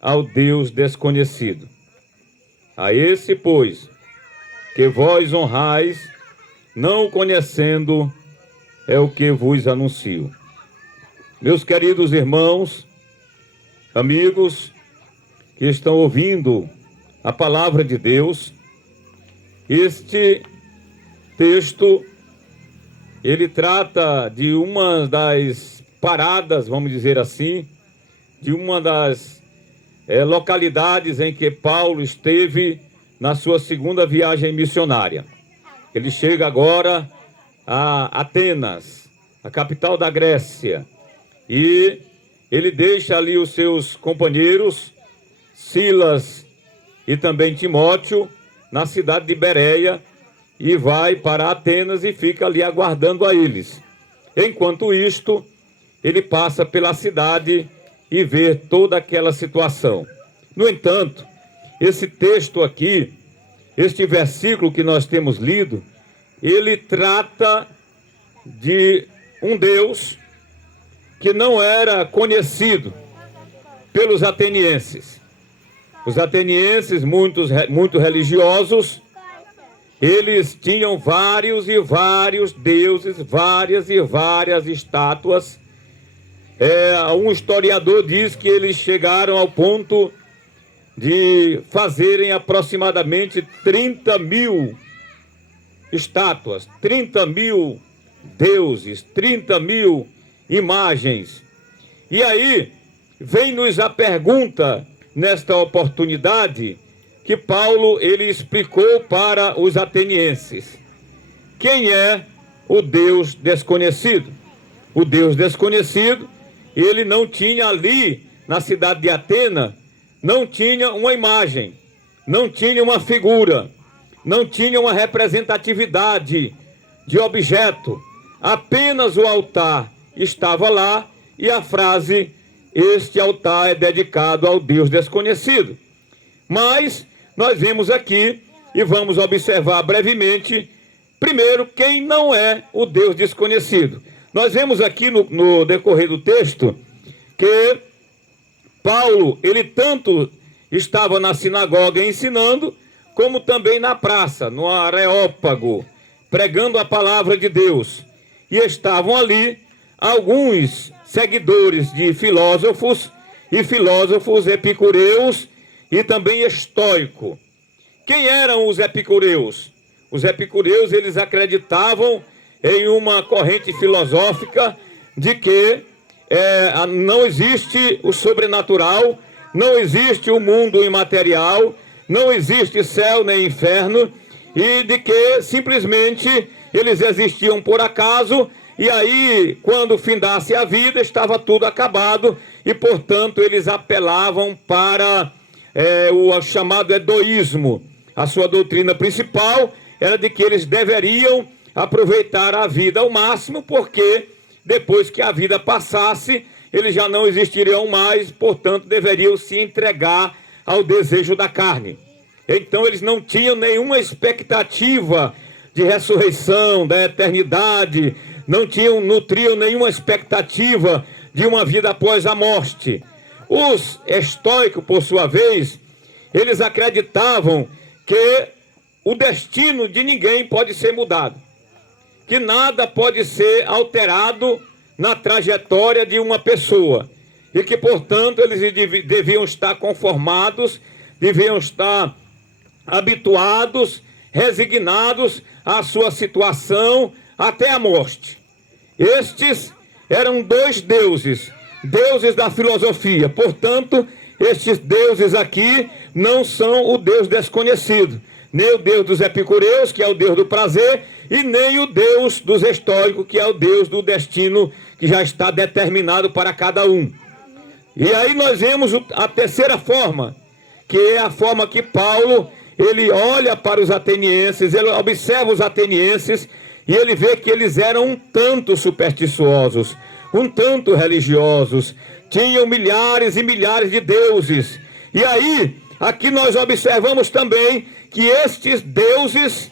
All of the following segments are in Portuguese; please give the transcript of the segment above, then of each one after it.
ao Deus desconhecido. A esse, pois, que vós honrais, não o conhecendo, é o que vos anuncio. Meus queridos irmãos, amigos que estão ouvindo a palavra de Deus, este texto, ele trata de uma das paradas, vamos dizer assim, de uma das localidades em que Paulo esteve na sua segunda viagem missionária. Ele chega agora a Atenas, a capital da Grécia, e ele deixa ali os seus companheiros, Silas e também Timóteo, na cidade de Bereia, e vai para Atenas e fica ali aguardando a eles. Enquanto isto, ele passa pela cidade e vê toda aquela situação. No entanto, esse texto aqui, este versículo que nós temos lido, ele trata de um Deus que não era conhecido pelos atenienses. Os atenienses, muito religiosos, eles tinham vários e vários deuses, várias e várias estátuas. Um historiador diz que eles chegaram ao ponto de fazerem aproximadamente 30 mil estátuas, 30 mil deuses, 30 mil imagens. E aí vem-nos a pergunta, nesta oportunidade, que Paulo ele explicou para os atenienses: quem é o Deus desconhecido? O Deus desconhecido, ele não tinha ali na cidade de Atenas, não tinha uma imagem, não tinha uma figura, não tinha uma representatividade de objeto. Apenas o altar estava lá e a frase: este altar é dedicado ao Deus desconhecido. Mas nós vemos aqui e vamos observar brevemente, primeiro, quem não é o Deus desconhecido. Nós vemos aqui no decorrer do texto que Paulo, ele tanto estava na sinagoga ensinando, como também na praça, no Areópago, pregando a palavra de Deus. E estavam ali alguns seguidores de filósofos, e filósofos epicureus e também estoico. Quem eram os epicureus? Os epicureus, eles acreditavam em uma corrente filosófica de que não existe o sobrenatural, não existe o mundo imaterial, não existe céu nem inferno, e de que simplesmente eles existiam por acaso, e aí, quando findasse a vida, estava tudo acabado, e portanto eles apelavam para o chamado hedoísmo. A sua doutrina principal era de que eles deveriam aproveitar a vida ao máximo, porque depois que a vida passasse, eles já não existiriam mais, portanto deveriam se entregar ao desejo da carne. Então eles não tinham nenhuma expectativa de ressurreição, da eternidade, nutriam nenhuma expectativa de uma vida após a morte. Os estoicos, por sua vez, eles acreditavam que o destino de ninguém pode ser mudado, que nada pode ser alterado na trajetória de uma pessoa, e que, portanto, eles deviam estar conformados, deviam estar habituados, resignados à sua situação até a morte. Estes eram dois deuses, deuses da filosofia. Portanto, estes deuses aqui não são o Deus desconhecido, nem o Deus dos epicureus, que é o Deus do prazer, e nem o Deus dos estoicos, que é o Deus do destino que já está determinado para cada um. E aí nós vemos a terceira forma, que é a forma que Paulo, ele olha para os atenienses, ele observa os atenienses, e ele vê que eles eram um tanto supersticiosos, um tanto religiosos, tinham milhares e milhares de deuses. E aí, aqui nós observamos também que estes deuses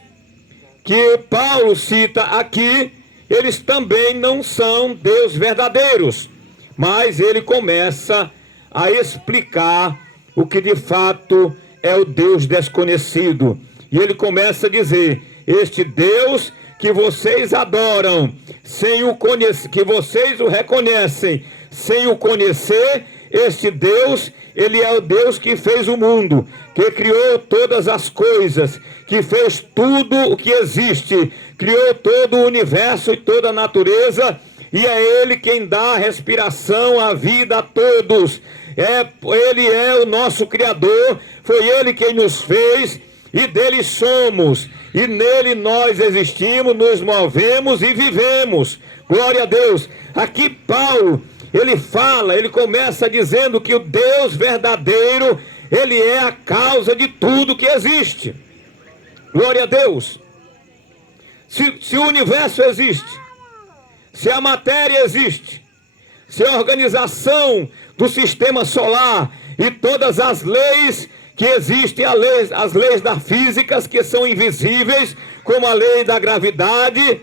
que Paulo cita aqui, eles também não são deuses verdadeiros. Mas ele começa a explicar o que de fato é o Deus desconhecido. E ele começa a dizer: este Deus que vocês adoram, sem o conhecer, que vocês o reconhecem, sem o conhecer, este Deus, ele é o Deus que fez o mundo, que criou todas as coisas, que fez tudo o que existe, criou todo o universo e toda a natureza, e é ele quem dá a respiração, a vida a todos. Ele é o nosso Criador, foi ele quem nos fez, e dele somos, e nele nós existimos, nos movemos e vivemos. Glória a Deus. Aqui Paulo, ele começa dizendo que o Deus verdadeiro, ele é a causa de tudo que existe. Glória a Deus. Se o universo existe, se a matéria existe, se a organização do sistema solar e todas as leis que existem, as leis da física que são invisíveis, como a lei da gravidade,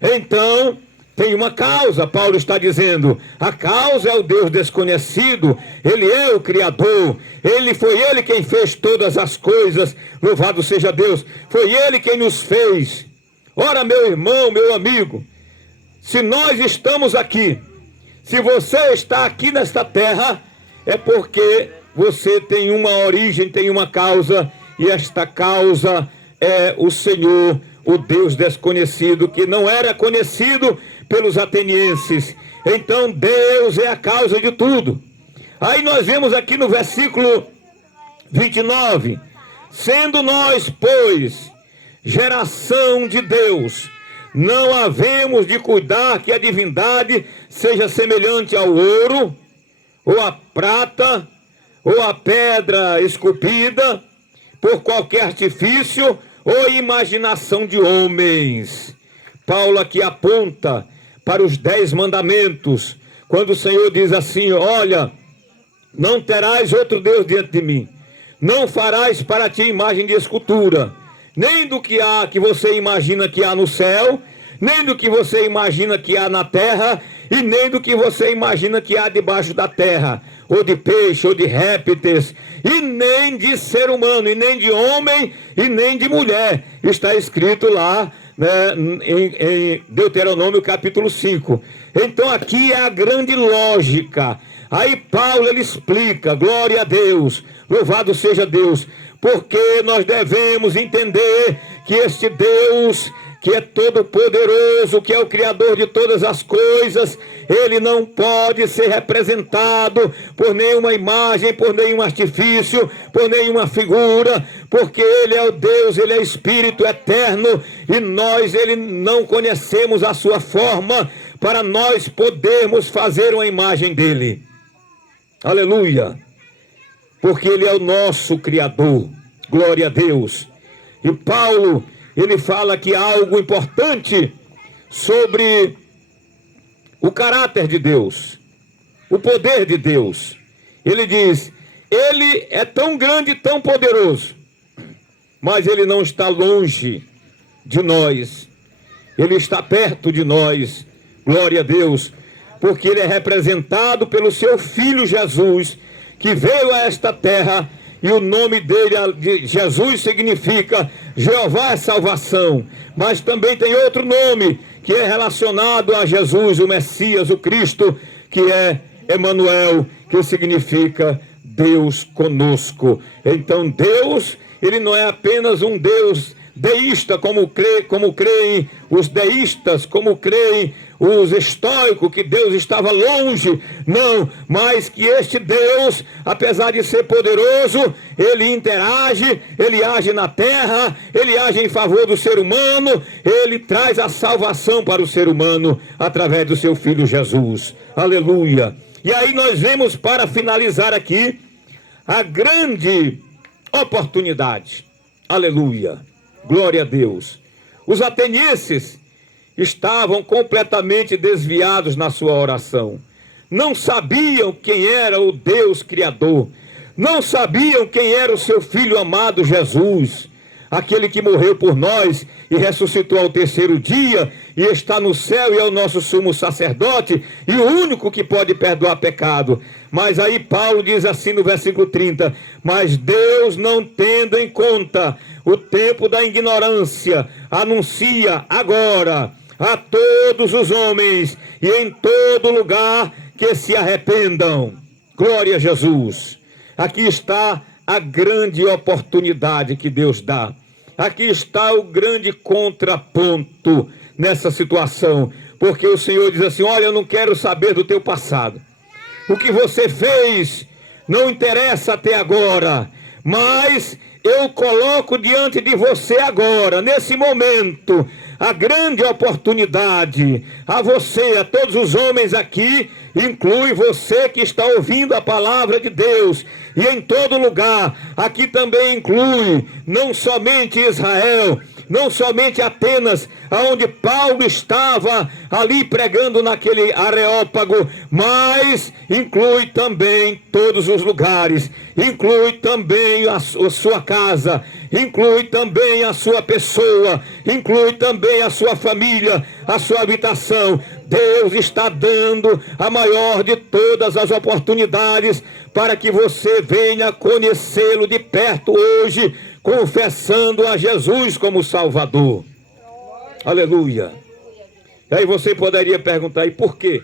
então tem uma causa. Paulo está dizendo: a causa é o Deus desconhecido, ele é o Criador, foi ele quem fez todas as coisas, louvado seja Deus, foi ele quem nos fez. Ora, meu irmão, meu amigo, se nós estamos aqui, se você está aqui nesta terra, é porque você tem uma origem, tem uma causa, e esta causa é o Senhor, o Deus desconhecido, que não era conhecido pelos atenienses. Então Deus é a causa de tudo. Aí nós vemos aqui no versículo 29, sendo nós, pois, geração de Deus, não havemos de cuidar que a divindade seja semelhante ao ouro, ou à prata, ou à pedra esculpida, por qualquer artifício ou imaginação de homens. Paulo aqui aponta para os 10 mandamentos, quando o Senhor diz assim: olha, não terás outro Deus diante de mim, não farás para ti imagem de escultura, nem do que há, que você imagina que há no céu, nem do que você imagina que há na terra, e nem do que você imagina que há debaixo da terra, ou de peixe, ou de répteis, e nem de ser humano, e nem de homem, e nem de mulher. Está escrito lá, né, em Deuteronômio capítulo 5. Então aqui é a grande lógica. Aí Paulo, ele explica, glória a Deus, louvado seja Deus, porque nós devemos entender que este Deus, que é todo poderoso, que é o Criador de todas as coisas, ele não pode ser representado por nenhuma imagem, por nenhum artifício, por nenhuma figura, porque ele é o Deus, ele é Espírito eterno, e ele não conhecemos a sua forma, para nós podermos fazer uma imagem dele. Aleluia! Porque ele é o nosso Criador. Glória a Deus. E Paulo, ele fala aqui algo importante sobre o caráter de Deus, o poder de Deus. Ele diz: ele é tão grande e tão poderoso, mas ele não está longe de nós, ele está perto de nós. Glória a Deus, porque ele é representado pelo seu Filho Jesus, que veio a esta terra, e o nome dele, de Jesus, significa Jeová é salvação, mas também tem outro nome que é relacionado a Jesus, o Messias, o Cristo, que é Emanuel, que significa Deus conosco. Então Deus, ele não é apenas um Deus deísta, como creem os deístas, como creem os estoicos, que Deus estava longe. Não, mas que este Deus, apesar de ser poderoso, ele interage, ele age na terra, ele age em favor do ser humano, ele traz a salvação para o ser humano através do seu Filho Jesus. Aleluia! E aí nós vemos, para finalizar aqui, a grande oportunidade. Aleluia! Glória a Deus. Os atenienses estavam completamente desviados na sua oração. Não sabiam quem era o Deus Criador. Não sabiam quem era o seu Filho amado Jesus, aquele que morreu por nós e ressuscitou ao terceiro dia, e está no céu e é o nosso sumo sacerdote e o único que pode perdoar pecado. Mas aí Paulo diz assim no versículo 30, mas Deus, não tendo em conta o tempo da ignorância, anuncia agora a todos os homens e em todo lugar que se arrependam. Glória a Jesus. Aqui está a grande oportunidade que Deus dá. Aqui está o grande contraponto nessa situação, porque o Senhor diz assim: olha, eu não quero saber do teu passado. O que você fez não interessa até agora, mas eu coloco diante de você agora, nesse momento, a grande oportunidade a você, a todos os homens aqui, inclui você que está ouvindo a palavra de Deus, e em todo lugar. Aqui também inclui não somente Israel, não somente Atenas, aonde Paulo estava ali pregando naquele Areópago, mas inclui também todos os lugares, inclui também a sua casa, inclui também a sua pessoa, inclui também a sua família, a sua habitação. Deus está dando a maior de todas as oportunidades para que você venha conhecê-lo de perto hoje, confessando a Jesus como Salvador. Aleluia. E aí você poderia perguntar: e por quê?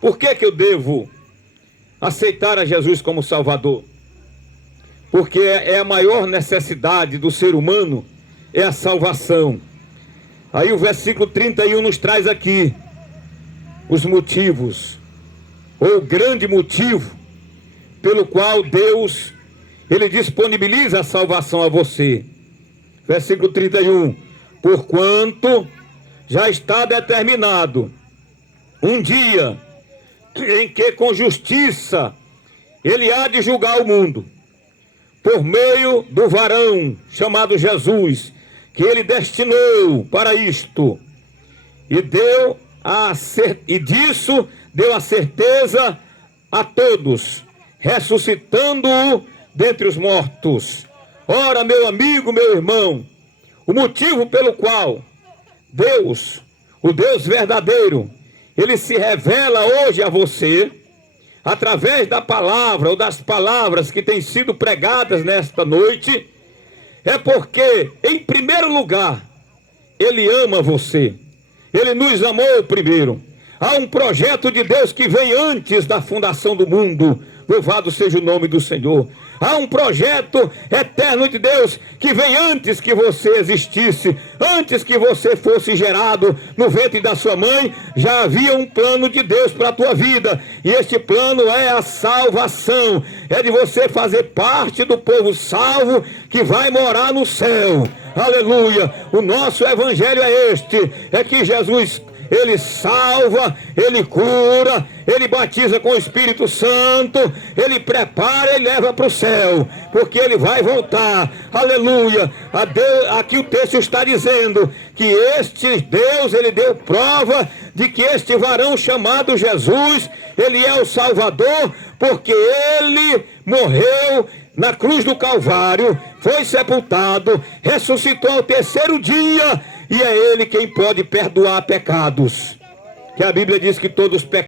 Por que que eu devo aceitar a Jesus como Salvador? Porque é a maior necessidade do ser humano, é a salvação. Aí o versículo 31 nos traz aqui os motivos, ou o grande motivo pelo qual Deus, Ele disponibiliza a salvação a você. Versículo 31. Porquanto já está determinado um dia em que com justiça Ele há de julgar o mundo, por meio do varão chamado Jesus, que Ele destinou para isto, e disso deu a certeza a todos, ressuscitando-o dentre os mortos. Ora, meu amigo, meu irmão, o motivo pelo qual Deus, o Deus verdadeiro, Ele se revela hoje a você, através da palavra ou das palavras que têm sido pregadas nesta noite, é porque, em primeiro lugar, Ele ama você. Ele nos amou primeiro. Há um projeto de Deus que vem antes da fundação do mundo. Louvado seja o nome do Senhor. Há um projeto eterno de Deus que vem antes que você existisse, antes que você fosse gerado no ventre da sua mãe. Já havia um plano de Deus para a tua vida, e este plano é a salvação, é de você fazer parte do povo salvo que vai morar no céu. Aleluia. O nosso evangelho é este, é que Jesus, Ele salva, Ele cura, Ele batiza com o Espírito Santo, Ele prepara e leva para o céu, porque Ele vai voltar. Aleluia. Aqui o texto está dizendo que este Deus, Ele deu prova de que este varão chamado Jesus, Ele é o Salvador, porque Ele morreu na cruz do Calvário, foi sepultado, ressuscitou ao terceiro dia, e é Ele quem pode perdoar pecados. Que a Bíblia diz que todos pecados